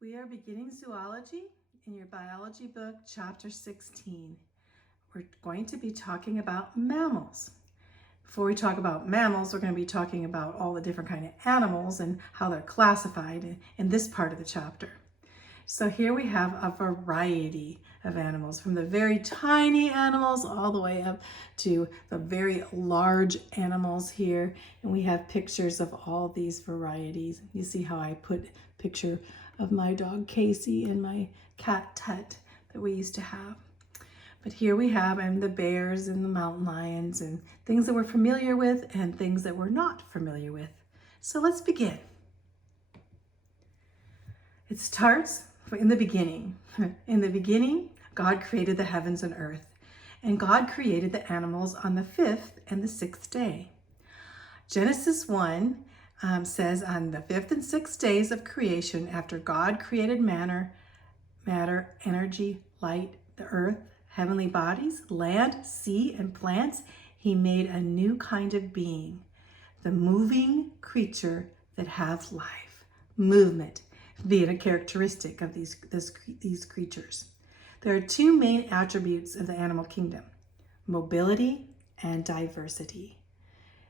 We are beginning zoology in your biology book, chapter 16. We're going to be talking about mammals. Before we talk about mammals, we're going to be talking about all the different kind of animals and how they're classified in this part of the chapter. So here we have a variety of animals, from the very tiny animals all the way up to the very large animals here. And we have pictures of all these varieties. You see how I put a picture of my dog Casey and my cat Tut that we used to have. But here we have the bears and the mountain lions and things that we're familiar with and things that we're not familiar with. So let's begin. It starts in the beginning. In the beginning, God created the heavens and earth, and God created the animals on the 5th and the 6th day. Genesis 1 says, on the 5th and 6th days of creation, after God created matter, energy, light, the earth, heavenly bodies, land, sea, and plants, he made a new kind of being, the moving creature that has life, movement being a characteristic of these creatures. There are two main attributes of the animal kingdom: mobility and diversity.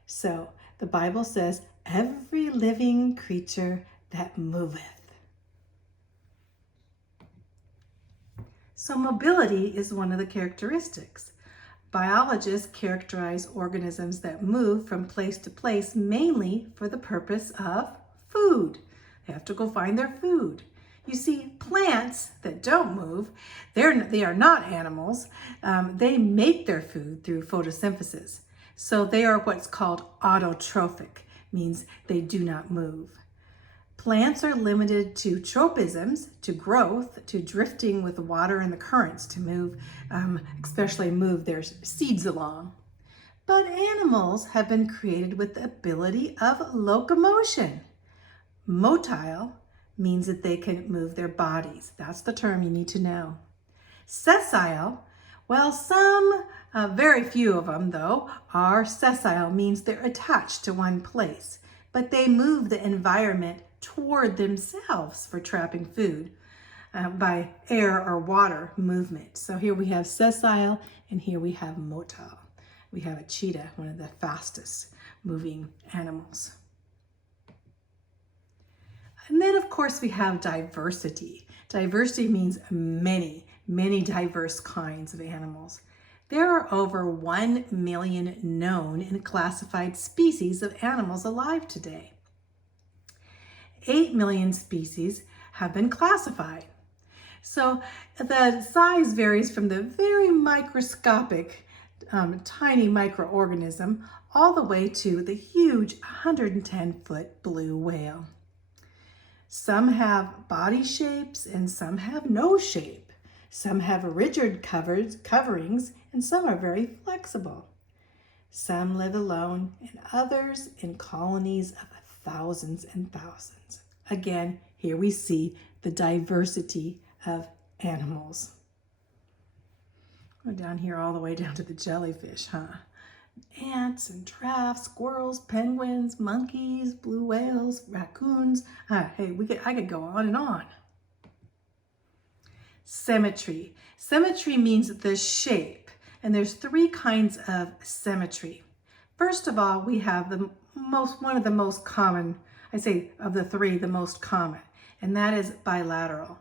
So the Bible says, every living creature that moveth. So mobility is one of the characteristics. Biologists characterize organisms that move from place to place mainly for the purpose of food. They have to go find their food. You see, plants that don't move, they are not animals. They make their food through photosynthesis. So they are what's called autotrophic, means they do not move. Plants are limited to tropisms, to growth, to drifting with the water and the currents to move, especially move their seeds along. But animals have been created with the ability of locomotion. Motile means that they can move their bodies. That's the term you need to know. Sessile, well, very few of them though, are sessile, means they're attached to one place, but they move the environment toward themselves for trapping food by air or water movement. So here we have sessile and here we have motile. We have a cheetah, one of the fastest moving animals. And then, of course, we have diversity. Diversity means many diverse kinds of animals. There are over 1 million known and classified species of animals alive today. 8 million species have been classified. So the size varies from the very microscopic, tiny microorganism all the way to the huge 110-foot blue whale. Some have body shapes and some have no shape. Some have rigid coverings and some are very flexible. Some live alone and others in colonies of thousands and thousands. Again, here we see the diversity of animals. We're down here all the way down to the jellyfish, huh? Ants and giraffes, squirrels, penguins, monkeys, blue whales, raccoons. Hey, I could go on and on. Symmetry. Symmetry means the shape, and there's 3 kinds of symmetry. First of all, we have one of the most common, I say of the 3, the most common, and that is bilateral.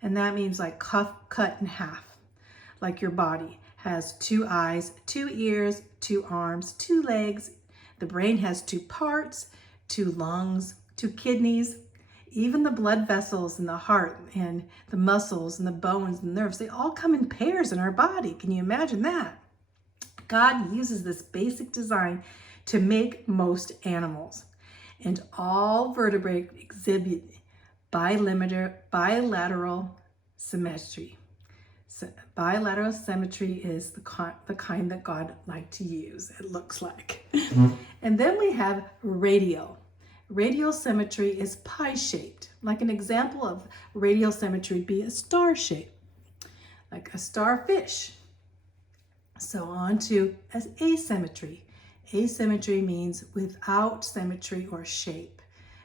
And that means like cut in half, like your body has 2 eyes, 2 ears, 2 arms, 2 legs. The brain has 2 parts, 2 lungs, 2 kidneys. Even the blood vessels and the heart and the muscles and the bones and nerves, they all come in pairs in our body. Can you imagine that? God uses this basic design to make most animals. And all vertebrates exhibit bilateral symmetry. So bilateral symmetry is the kind that God liked to use, it looks like. And then we have radial. Radial symmetry is pie-shaped. Like an example of radial symmetry would be a star shape, like a starfish. So on to asymmetry. Asymmetry means without symmetry or shape.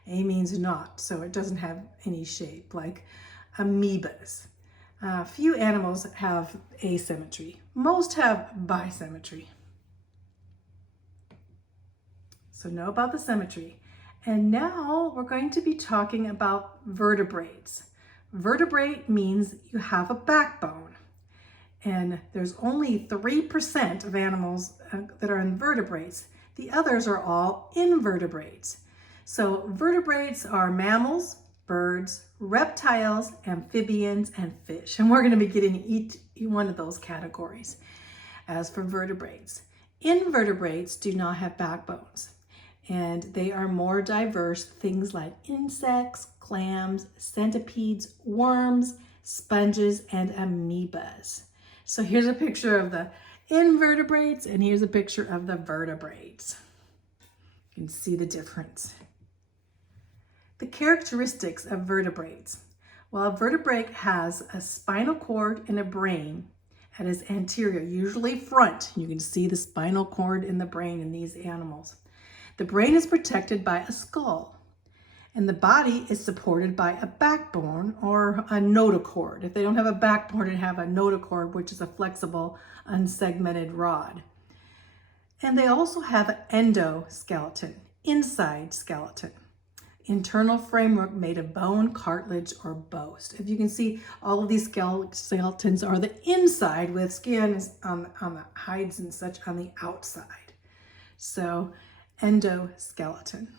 A means not, so it doesn't have any shape, like amoebas. Few animals have asymmetry. Most have bisymmetry. So know about the symmetry. And now we're going to be talking about vertebrates. Vertebrate means you have a backbone. And there's only 3% of animals that are invertebrates. The others are all invertebrates. So vertebrates are mammals, birds, reptiles, amphibians, and fish. And we're going to be getting each one of those categories. As for vertebrates, invertebrates do not have backbones. And they are more diverse, things like insects, clams, centipedes, worms, sponges, and amoebas. So here's a picture of the invertebrates, and here's a picture of the vertebrates. You can see the difference. The characteristics of vertebrates. Well, a vertebrate has a spinal cord and a brain at its anterior, usually front. You can see the spinal cord and the brain in these animals. The brain is protected by a skull, and the body is supported by a backbone or a notochord. If they don't have a backbone, they have a notochord, which is a flexible, unsegmented rod. And they also have an endoskeleton, inside skeleton, internal framework made of bone, cartilage, or bone. If you can see, all of these skeletons are the inside with skin on the hides and such on the outside. So endoskeleton.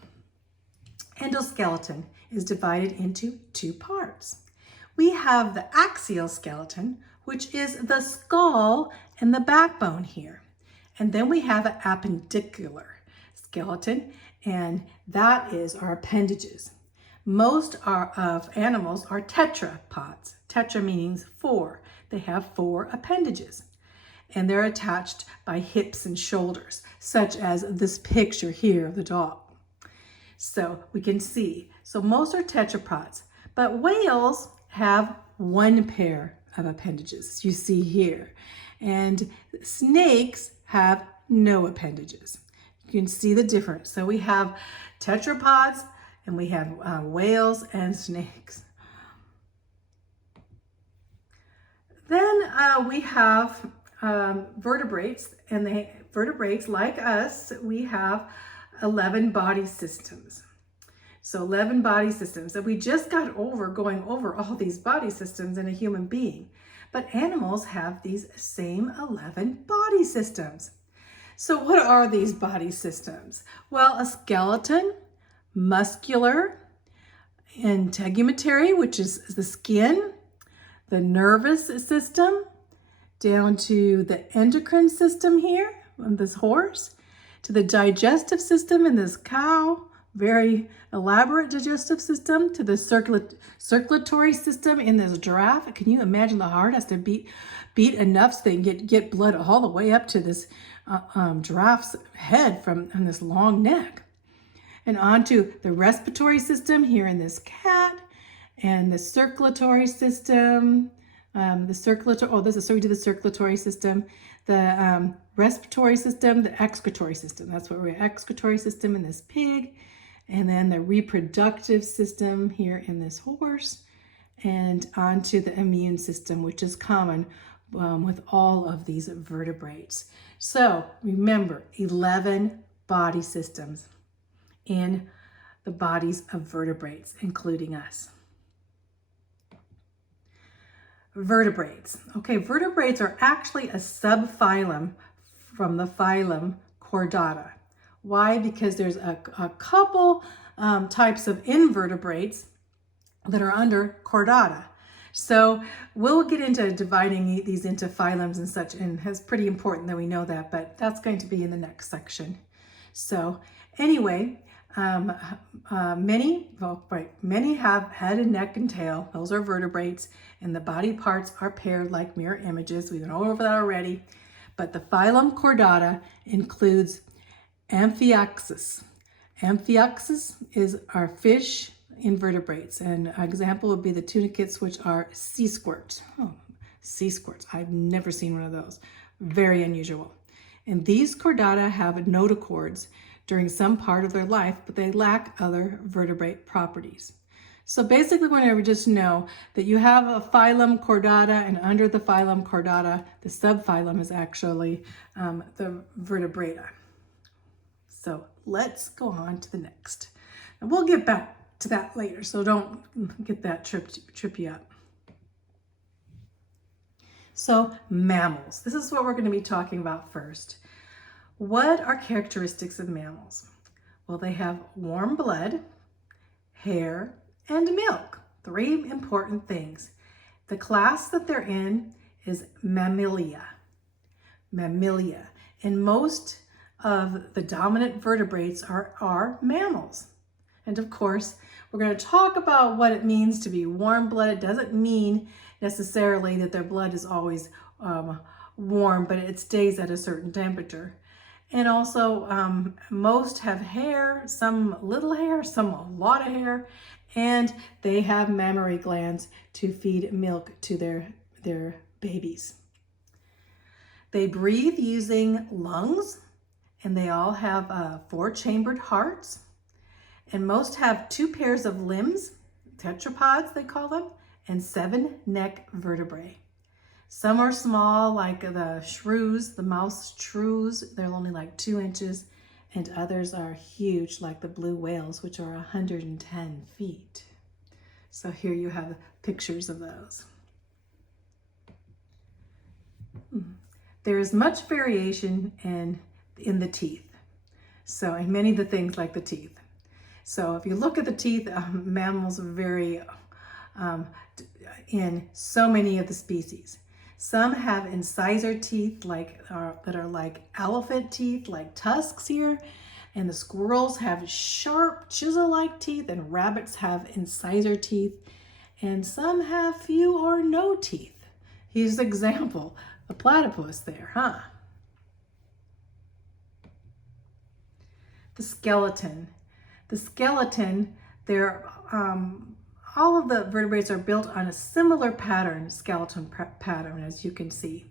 Endoskeleton is divided into two parts. We have the axial skeleton, which is the skull and the backbone here. And then we have an appendicular skeleton, and that is our appendages. Most of animals are tetrapods. Tetra means four. They have four appendages, and they're attached by hips and shoulders, such as this picture here of the dog. So we can see, so most are tetrapods, but whales have one pair of appendages, as you see here, and snakes have no appendages. You can see the difference. So we have tetrapods, and we have whales and snakes. Then we have vertebrates, and vertebrates like us, we have 11 body systems. So 11 body systems that we just got over going over all these body systems in a human being. But animals have these same 11 body systems. So what are these body systems? Well, a skeleton, muscular, integumentary, which is the skin, the nervous system, down to the endocrine system here on this horse, to the digestive system in this cow, very elaborate digestive system, to the circulatory system in this giraffe. Can you imagine the heart has to beat enough so they can get blood all the way up to this giraffe's head from on this long neck, and onto the respiratory system here in this cat, and the circulatory system. The circulatory system, the respiratory system, the excretory system. That's what we're excretory system in this pig, and then the reproductive system here in this horse, and onto the immune system, which is common with all of these vertebrates. So remember, 11 body systems in the bodies of vertebrates, including us. Vertebrates. Okay, vertebrates are actually a subphylum from the phylum Chordata. Why? Because there's a couple types of invertebrates that are under Chordata. So we'll get into dividing these into phylums and such, and it's pretty important that we know that, but that's going to be in the next section. So anyway, many have head and neck and tail. Those are vertebrates, and the body parts are paired like mirror images. We've been over that already. But the phylum Chordata includes Amphioxus. Amphioxus is our fish invertebrates, and an example would be the tunicates, which are sea squirts. Oh, sea squirts. I've never seen one of those. Very unusual. And these chordata have notochords during some part of their life, but they lack other vertebrate properties. So basically, whenever just know that you have a phylum Chordata, and under the phylum Chordata, the subphylum is actually the vertebrata. So let's go on to the next. And we'll get back to that later, so don't get that trip you up. So mammals, this is what we're going to be talking about first. What are characteristics of mammals? Well, they have warm blood, hair, and milk. 3 important things. The class that they're in is Mammalia. Mammalia. And most of the dominant vertebrates are mammals. And of course, we're going to talk about what it means to be warm-blooded. It doesn't mean necessarily that their blood is always warm, but it stays at a certain temperature. And also, most have hair, some little hair, some a lot of hair, and they have mammary glands to feed milk to their babies. They breathe using lungs, and they all have 4-chambered hearts, and most have 2 pairs of limbs, tetrapods they call them, and 7 neck vertebrae. Some are small, like the shrews, the mouse shrews. They're only like 2 inches, and others are huge, like the blue whales, which are 110 feet. So here you have pictures of those. There is much variation in the teeth. So, and many of the things like the teeth. So if you look at the teeth, mammals vary in so many of the species. Some have incisor teeth that are like elephant teeth, like tusks here. And the squirrels have sharp chisel-like teeth, and rabbits have incisor teeth. And some have few or no teeth. Here's an example, a platypus there, huh? The skeleton. The skeleton, all of the vertebrates are built on a similar pattern, skeleton pattern, as you can see.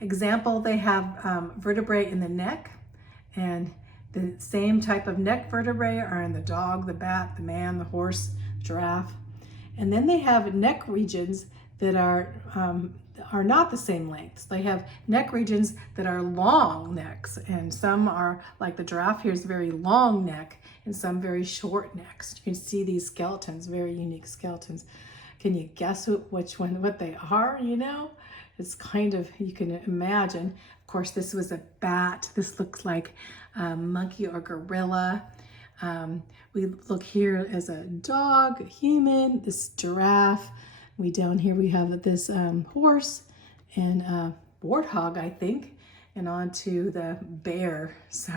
Example, they have vertebrae in the neck, and the same type of neck vertebrae are in the dog, the bat, the man, the horse, giraffe. And then they have neck regions that are not the same lengths. They have neck regions that are long necks, and some are, like the giraffe here is very long neck, and some very short necks. You can see these skeletons, very unique skeletons. Can you guess what they are, you know? It's kind of, you can imagine. Of course, this was a bat. This looks like a monkey or gorilla. We look here as a dog, a human, this giraffe. Down here we have this horse and a warthog, I think, and on to the bear. So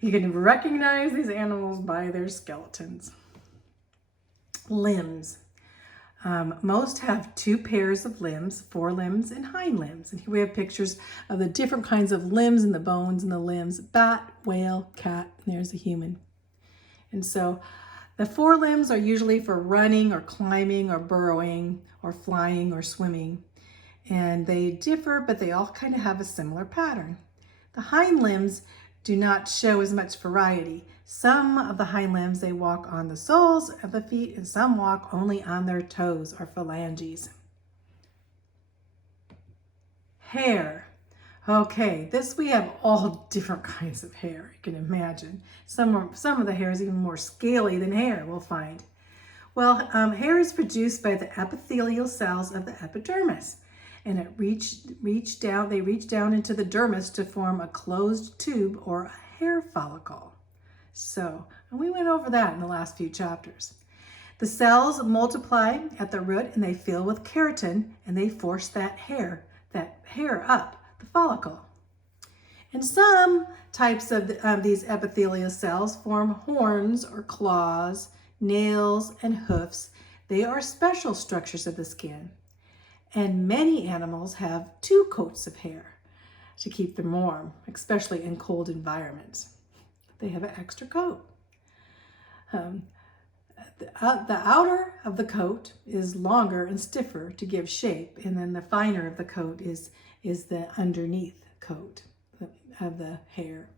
you can recognize these animals by their skeletons. Limbs. Most have 2 pairs of limbs, forelimbs and hind limbs. And here we have pictures of the different kinds of limbs and the bones and the limbs. Bat, whale, cat, and there's a human. And so the forelimbs are usually for running or climbing or burrowing or flying or swimming. And they differ, but they all kind of have a similar pattern. The hind limbs do not show as much variety. Some of the hind limbs, they walk on the soles of the feet, and some walk only on their toes or phalanges. Hair. Okay, we have all different kinds of hair, you can imagine. Some of the hair is even more scaly than hair, we'll find. Well, hair is produced by the epithelial cells of the epidermis, and they reach down into the dermis to form a closed tube or a hair follicle. So, and we went over that in the last few chapters. The cells multiply at the root, and they fill with keratin, and they force that hair up the follicle. And some types of these epithelial cells form horns or claws, nails, and hoofs. They are special structures of the skin. And many animals have 2 coats of hair to keep them warm, especially in cold environments. They have an extra coat. The outer of the coat is longer and stiffer to give shape, and then the finer of the coat is the underneath coat of the hair.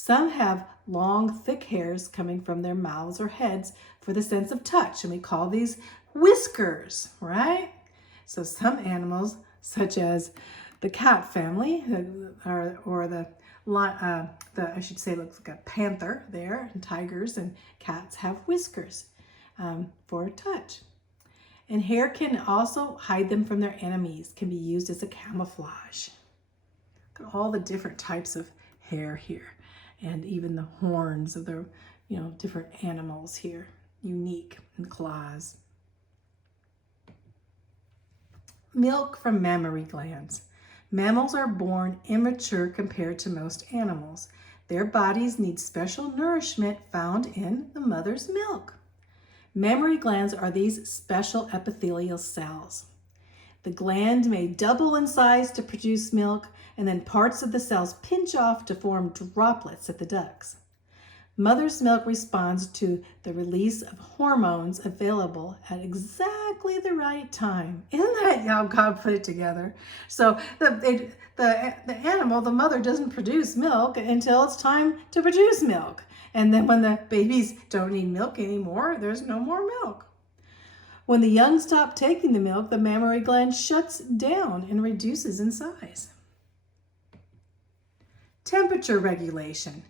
Some have long, thick hairs coming from their mouths or heads for the sense of touch, and we call these whiskers, right? So some animals, such as the cat family, or the I should say looks like a panther there, and tigers and cats have whiskers for touch. And hair can also hide them from their enemies, can be used as a camouflage. Look at all the different types of hair here, and even the horns of the different animals here, unique, and claws. Milk from mammary glands. Mammals are born immature compared to most animals. Their bodies need special nourishment found in the mother's milk. Mammary glands are these special epithelial cells. The gland may double in size to produce milk, and then parts of the cells pinch off to form droplets at the ducts. Mother's milk responds to the release of hormones available at exactly the right time. Isn't that how God put it together? So the animal, the mother, doesn't produce milk until it's time to produce milk. And then when the babies don't need milk anymore, there's no more milk. When the young stop taking the milk, the mammary gland shuts down and reduces in size. Temperature regulation.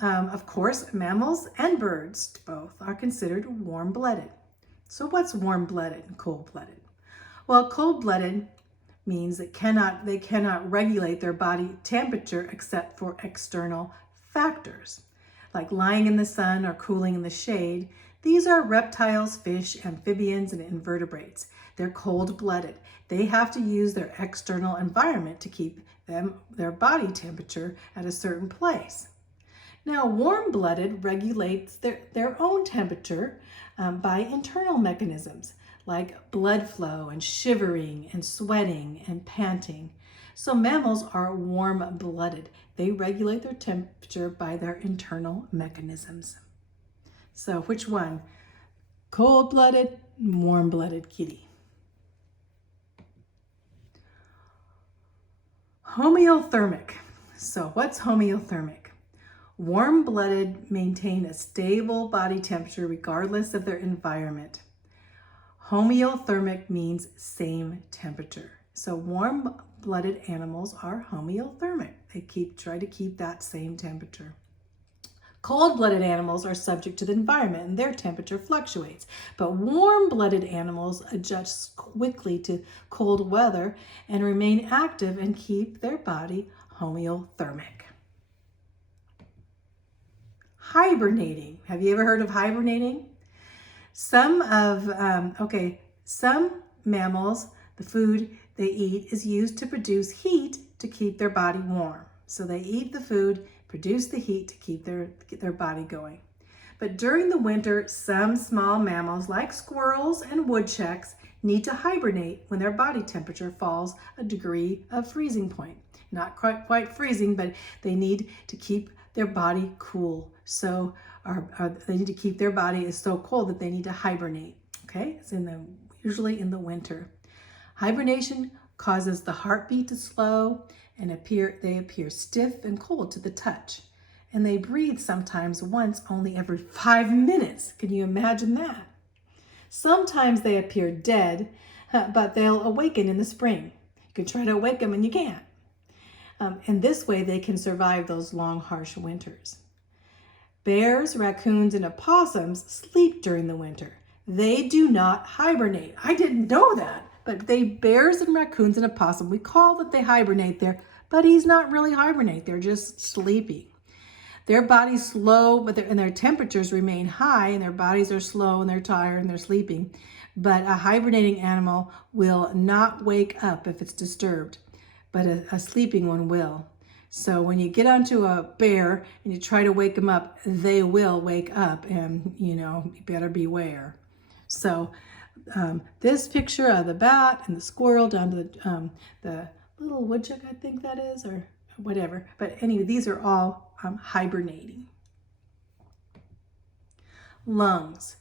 Of course, mammals and birds both are considered warm-blooded. So what's warm-blooded and cold-blooded? Well, cold-blooded means that they cannot regulate their body temperature except for external factors, like lying in the sun or cooling in the shade. These are reptiles, fish, amphibians, and invertebrates. They're cold-blooded. They have to use their external environment to keep their body temperature at a certain place. Now, warm-blooded regulates their own temperature by internal mechanisms like blood flow and shivering and sweating and panting. So mammals are warm-blooded. They regulate their temperature by their internal mechanisms. So which one? Cold-blooded, warm-blooded kitty. Homeothermic. So what's homeothermic? Warm-blooded maintain a stable body temperature regardless of their environment. Homeothermic means same temperature. So warm-blooded animals are homeothermic. They try to keep that same temperature. Cold-blooded animals are subject to the environment and their temperature fluctuates. But warm-blooded animals adjust quickly to cold weather and remain active and keep their body homeothermic. Hibernating. Have you ever heard of hibernating? Some mammals, the food they eat is used to produce heat to keep their body warm. So they eat the food, produce the heat to keep their body going. But during the winter, some small mammals like squirrels and woodchucks need to hibernate when their body temperature falls a degree of freezing point. Not quite freezing, but they need to keep their body cool. So they need to keep their body is so cold that they need to hibernate. Okay, it's usually in the winter. Hibernation causes the heartbeat to slow and they appear stiff and cold to the touch. And they breathe sometimes once only every 5 minutes. Can you imagine that? Sometimes they appear dead, but they'll awaken in the spring. You can try to awake them and you can't. And this way they can survive those long, harsh winters. Bears, raccoons, and opossums sleep during the winter. They do not hibernate. I didn't know that, but bears and raccoons and opossum, we call that they hibernate there, but he's not really hibernate. They're just sleeping. Their bodies slow, and their temperatures remain high, and their bodies are slow, and they're tired, and they're sleeping. But a hibernating animal will not wake up if it's disturbed, but a sleeping one will. So when you get onto a bear and you try to wake them up, they will wake up, and you better beware. So this picture of the bat and the squirrel down to the little woodchuck, I think that is, or whatever. But anyway, these are all hibernating. Lungs.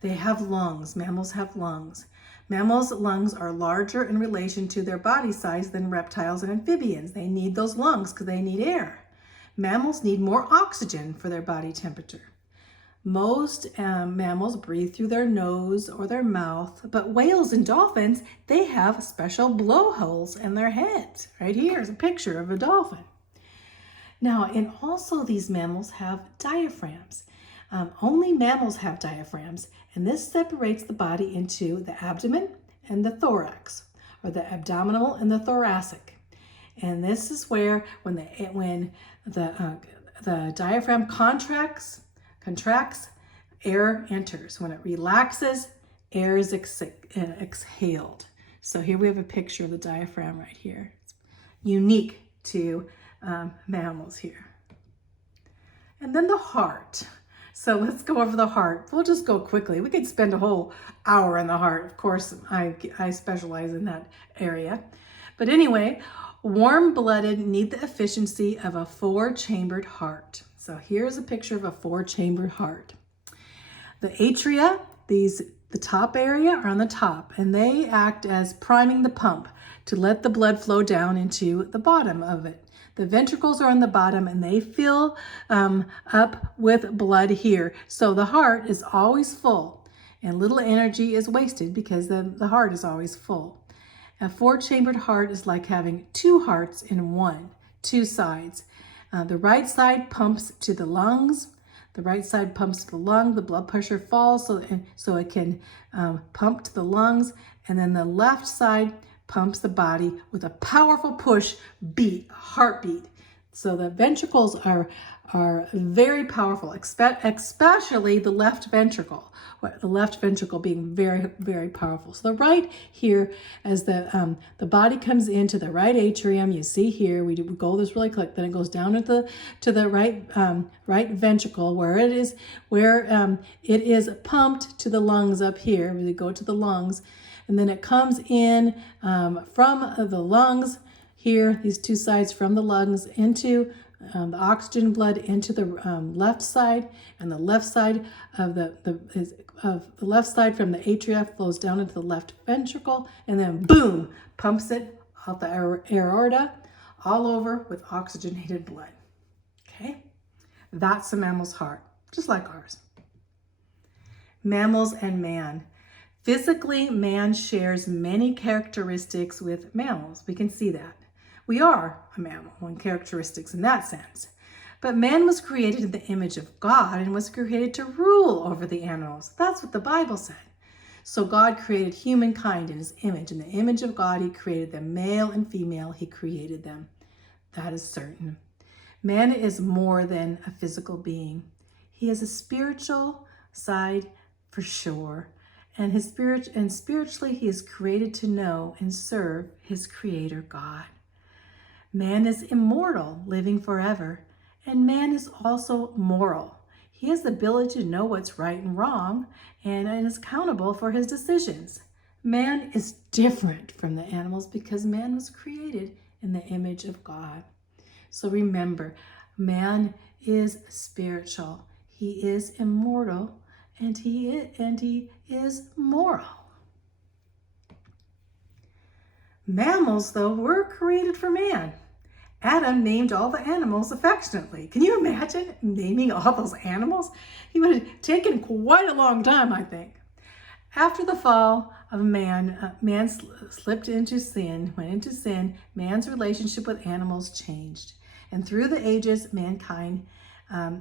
They have lungs. Mammals have lungs. Mammals' lungs are larger in relation to their body size than reptiles and amphibians. They need those lungs because they need air. Mammals need more oxygen for their body temperature. Most mammals breathe through their nose or their mouth, but whales and dolphins, they have special blowholes in their heads. Right here is a picture of a dolphin. Now, and also these mammals have diaphragms. Only mammals have diaphragms, and this separates the body into the abdomen and the thorax, or the abdominal and the thoracic. And this is where when the diaphragm contracts, air enters. When it relaxes, air is exhaled. So here we have a picture of the diaphragm right here. It's unique to mammals here. And then the heart. So let's go over the heart. We'll just go quickly. We could spend a whole hour on the heart. Of course, I specialize in that area. But anyway, warm-blooded need the efficiency of a 4-chambered heart. So here's a picture of a 4-chambered heart. The atria, the top area are on the top, and they act as priming the pump to let the blood flow down into the bottom of it. The ventricles are on the bottom, and they fill up with blood here. So the heart is always full, and little energy is wasted because the heart is always full. A 4-chambered heart is like having 2 hearts in one, 2 sides. The right side pumps to the lungs. The right side pumps to the lung. The blood pressure falls so it can pump to the lungs. And then the left side pumps the body with a powerful push heartbeat. So the ventricles are very powerful, especially the left ventricle being very, very powerful. So the right here, as the body comes into the right atrium, you see here, we go this really quick, then it goes down to the right ventricle where it is pumped to the lungs up here. We go to the lungs, and then it comes in from the lungs here, these 2 sides from the lungs into the oxygen blood into the left side, and the left side of the left side from the atria flows down into the left ventricle, and then boom, pumps it out the aorta all over with oxygenated blood. Okay, that's a mammal's heart, just like ours. Mammals and man. Physically, man shares many characteristics with mammals. We can see that. We are a mammal in characteristics in that sense. But man was created in the image of God and was created to rule over the animals. That's what the Bible said. So God created humankind in his image. In the image of God, he created them, male and female, he created them. That is certain. Man is more than a physical being. He has a spiritual side for sure. And spiritually, he is created to know and serve his creator God. Man is immortal, living forever, and man is also moral. He has the ability to know what's right and wrong and is accountable for his decisions. Man is different from the animals because man was created in the image of God. So remember, man is spiritual. He is immortal, and he is moral. Mammals, though, were created for man. Adam named all the animals affectionately. Can you imagine naming all those animals? He would have taken quite a long time, I think. After the fall of man, man slipped into sin, went into sin, man's relationship with animals changed. And through the ages, mankind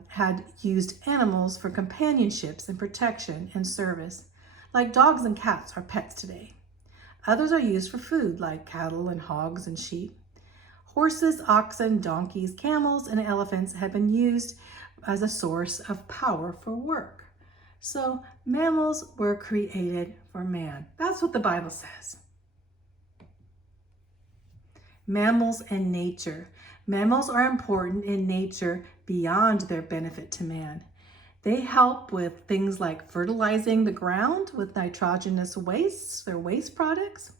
had used animals for companionships and protection and service, like dogs and cats are pets today. Others are used for food, like cattle and hogs and sheep. Horses, oxen, donkeys, camels, and elephants have been used as a source of power for work. So mammals were created for man. That's what the Bible says. Mammals and nature. Mammals are important in nature beyond their benefit to man. They help with things like fertilizing the ground with nitrogenous wastes, their waste products.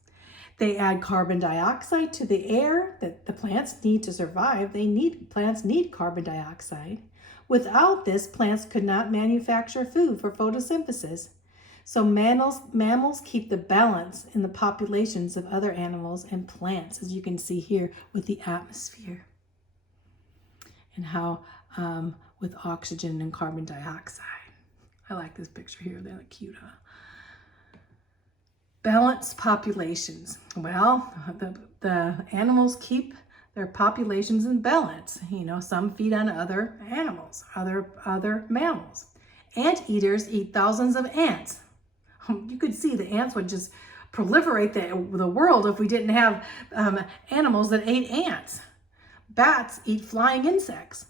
They add carbon dioxide to the air that the plants need to survive. Plants need carbon dioxide. Without this, plants could not manufacture food for photosynthesis. So mammals keep the balance in the populations of other animals and plants, as you can see here with the atmosphere. and how with oxygen and carbon dioxide. I like this picture here. They look cute, huh? Balanced populations. Well, the animals keep their populations in balance. You know, some feed on other animals, other mammals. Anteaters eat thousands of ants. You could see the ants would just proliferate the world if we didn't have animals that ate ants. Bats eat flying insects.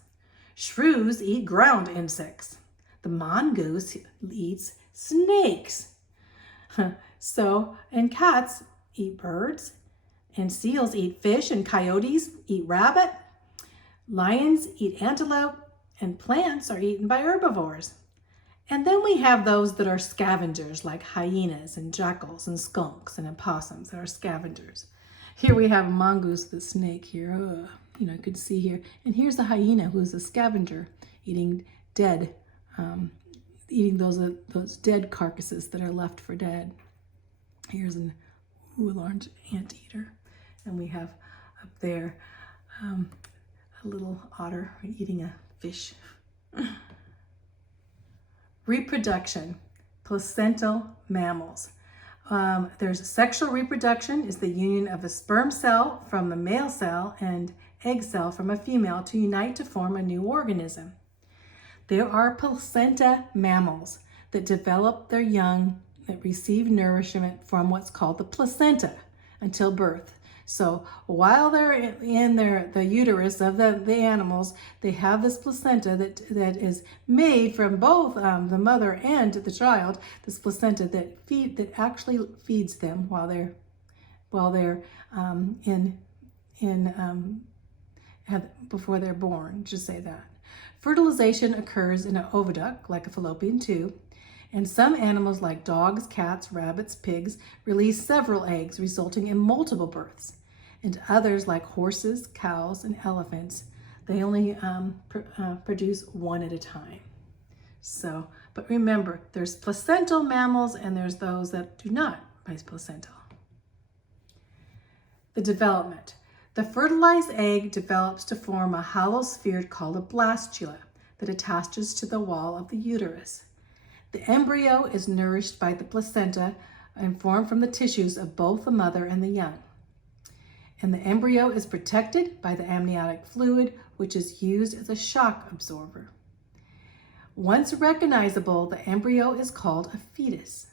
Shrews eat ground insects. The mongoose eats snakes. So, and cats eat birds, and seals eat fish, and coyotes eat rabbit. Lions eat antelope, and plants are eaten by herbivores. And then we have those that are scavengers, like hyenas and jackals and skunks and opossums that are scavengers. Here we have a mongoose, the snake here. You know, you could see here. And here's a hyena who's a scavenger, eating dead, eating those dead carcasses that are left for dead. Here's a large anteater. And we have up there a little otter eating a fish. Reproduction, placental mammals. There's sexual reproduction is the union of a sperm cell from a male cell and egg cell from a female to unite to form a new organism. There are placenta mammals that develop their young that receive nourishment from what's called the placenta until birth. So while they're in the uterus of the animals, they have this placenta that is made from both the mother and the child. This placenta that actually feeds them while they're before they're born. Just say that. Fertilization occurs in an oviduct, like a fallopian tube. And some animals like dogs, cats, rabbits, pigs release several eggs, resulting in multiple births. And others like horses, cows, and elephants, they only produce one at a time. So, but remember, there's placental mammals and there's those that do not raise placental. The development. The fertilized egg develops to form a hollow sphere called a blastula that attaches to the wall of the uterus. The embryo is nourished by the placenta and formed from the tissues of both the mother and the young. And the embryo is protected by the amniotic fluid, which is used as a shock absorber. Once recognizable, the embryo is called a fetus.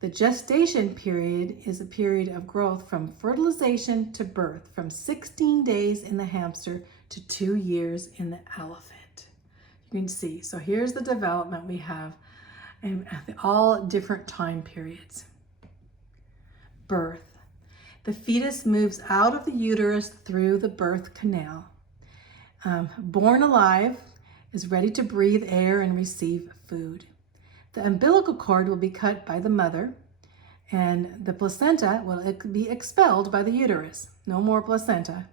The gestation period is a period of growth from fertilization to birth, from 16 days in the hamster to 2 years in the elephant. You can see, so here's the development we have in all different time periods. Birth. The fetus moves out of the uterus through the birth canal. Born alive, is ready to breathe air and receive food. The umbilical cord will be cut by the mother, and the placenta will be expelled by the uterus. No more placenta.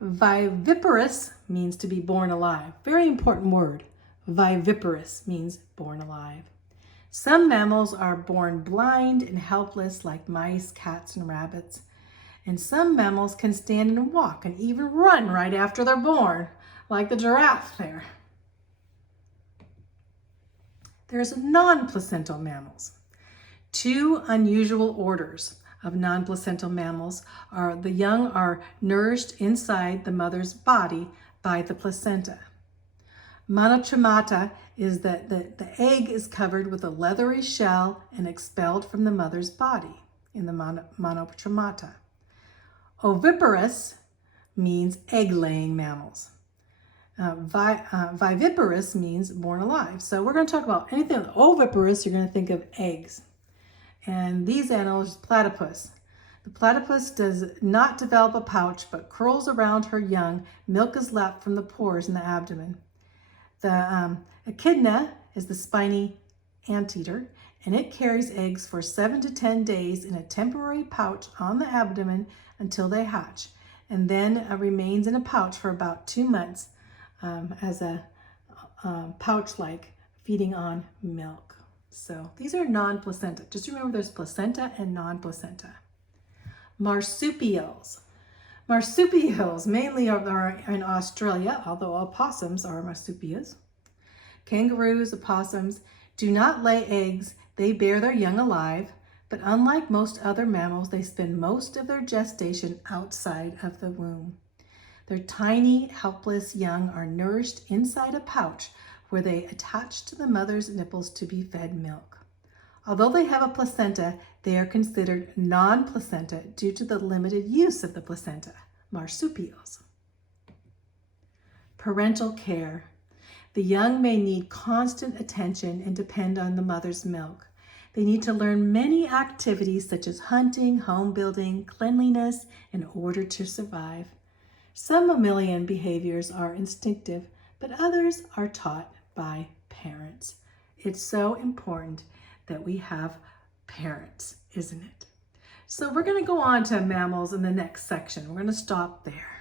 Viviparous means to be born alive. Very important word. Viviparous means born alive. Some mammals are born blind and helpless, like mice, cats, and rabbits. And some mammals can stand and walk and even run right after they're born, like the giraffe there. There's non-placental mammals. Two unusual orders of non-placental mammals are the young are nourished inside the mother's body by the placenta. Monotremata is that the egg is covered with a leathery shell and expelled from the mother's body in the monotremata. Oviparous means egg-laying mammals. Viviparous means born alive. So we're going to talk about anything oviparous, you're going to think of eggs. And these animals, platypus. The platypus does not develop a pouch, but curls around her young. Milk is left from the pores in the abdomen. The echidna is the spiny anteater, and it carries eggs for 7 to 10 days in a temporary pouch on the abdomen until they hatch, and then remains in a pouch for about 2 months as a pouch-like, feeding on milk. So these are non-placenta. Just remember there's placenta and non-placenta. Marsupials. Marsupials mainly are in Australia, although opossums are marsupials. Kangaroos, opossums do not lay eggs. They bear their young alive, but unlike most other mammals, they spend most of their gestation outside of the womb. Their tiny, helpless young are nourished inside a pouch where they attach to the mother's nipples to be fed milk. Although they have a placenta, they are considered non-placenta due to the limited use of the placenta. Marsupials. Parental care. The young may need constant attention and depend on the mother's milk. They need to learn many activities such as hunting, home building, cleanliness in order to survive. Some mammalian behaviors are instinctive, but others are taught by parents. It's so important that we have parents, isn't it? So we're going to go on to mammals in the next section. We're going to stop there.